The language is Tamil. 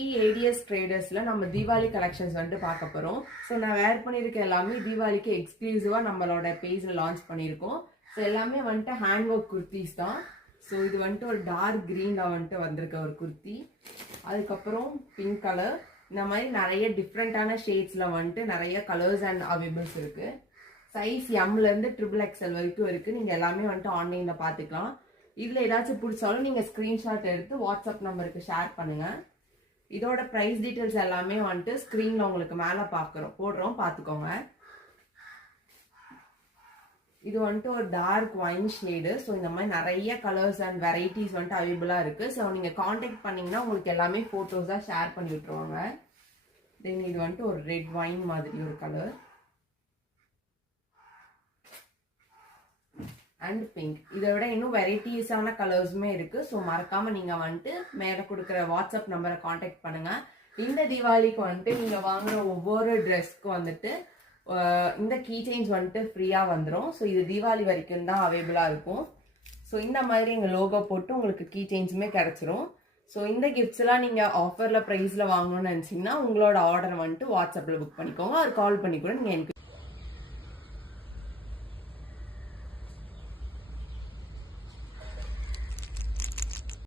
இன்னைக்கு ஏடிஎஸ் ட்ரேடர்ஸ்ல நம்ம தீபாவளி கலெக்ஷன்ஸ் வந்துட்டு பார்க்க போறோம். ஸோ நான் வேர் பண்ணியிருக்க எல்லாமே தீபாவளிக்கு எக்ஸ்க்ளூசிவா நம்மளோட பேஜ்ல லான்ச் பண்ணியிருக்கோம். ஸோ எல்லாமே வந்துட்டு ஹேண்ட் ஒர்க் குர்த்திஸ் தான். ஸோ இது வந்துட்டு ஒரு டார்க் கிரீன்ல வந்துட்டு வந்திருக்க ஒரு குர்த்தி. அதுக்கப்புறம் பிங்க் கலர். இந்த மாதிரி நிறைய டிஃப்ரெண்டான ஷேட்ஸ்ல வந்துட்டு நிறைய கலர்ஸ் அண்ட் அவைபிள்ஸ் இருக்கு. சைஸ் எம்ல இருந்து XXL வரைக்கும் இருக்கு. நீங்க எல்லாமே வந்துட்டு ஆன்லைன்ல பாத்துக்கலாம். இதுல ஏதாச்சும் பிடிச்சாலும் நீங்க ஸ்கிரீன்ஷாட் எடுத்து வாட்ஸ்அப் நம்பருக்கு ஷேர் பண்ணுங்க. இதோட பிரைஸ் டீடைல்ஸ் எல்லாமே வந்துட்டு ஸ்கிரீன்ல உங்களுக்கு மேல போடுறோம், பாத்துக்கோங்க. இது வந்துட்டு ஒரு டார்க் ஒயின் ஷேடு. ஸோ இந்த மாதிரி நிறைய கலர்ஸ் அண்ட் வெரைட்டிஸ் வந்துட்டு அவைபிளா இருக்கு. ஸோ நீங்க கான்டாக்ட் பண்ணீங்கன்னா உங்களுக்கு எல்லாமே போட்டோஸா ஷேர் பண்ணி விட்டுருவாங்க. தென் இது வந்துட்டு ஒரு ரெட் ஒயின் மாதிரி ஒரு கலர் அண்ட் பிங்க். இதை விட இன்னும் வெரைட்டிஸான கலர்ஸுமே இருக்கு. ஸோ மறக்காம நீங்க வந்துட்டு மேலே கொடுக்குற வாட்ஸ்அப் நம்பரை காண்டாக்ட் பண்ணுங்க. இந்த தீபாவளிக்கு வந்துட்டு நீங்க வாங்குற ஒவ்வொரு ட்ரெஸ்க்கு வந்துட்டு இந்த கீ செயின்ஸ் வந்துட்டு ஃப்ரீயா வந்துடும். ஸோ இது தீபாவளி வரைக்கும் தான் அவைபிளா இருக்கும். ஸோ இந்த மாதிரி எங்க லோகோ போட்டு உங்களுக்கு கீ செயின்ஸுமே கிடைச்சிரும். ஸோ இந்த கிஃப்ட்ஸ் எல்லாம் நீங்க ஆஃபர்ல பிரைஸ்ல வாங்கணும்னு நினைச்சீங்கன்னா உங்களோட ஆர்டர் வந்துட்டு வாட்ஸ்அப்ல புக் பண்ணிக்கோங்க. அது கால் பண்ணி கூட நீங்க எனக்கு